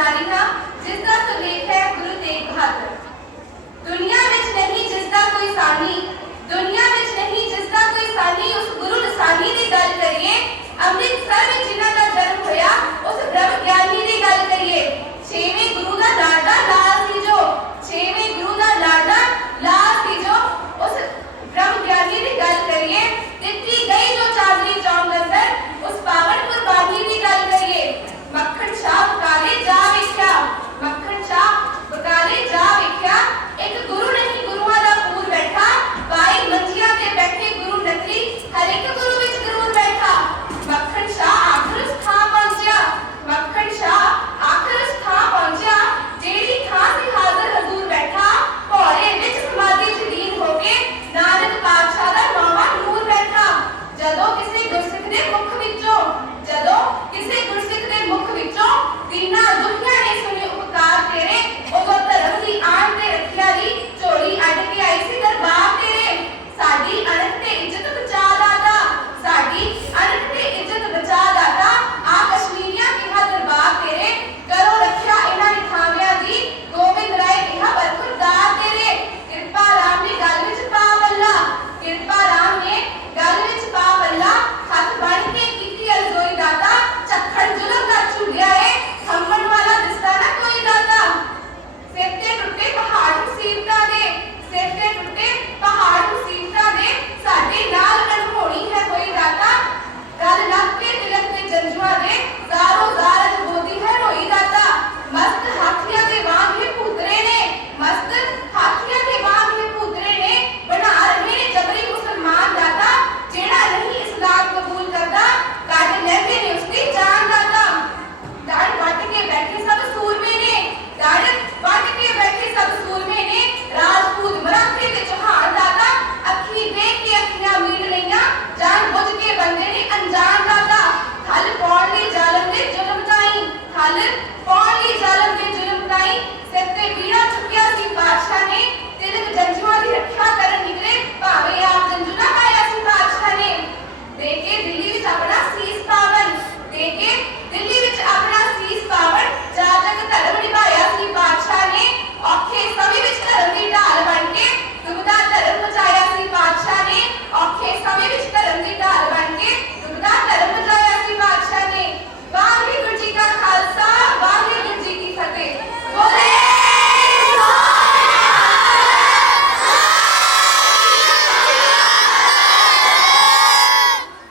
Catarina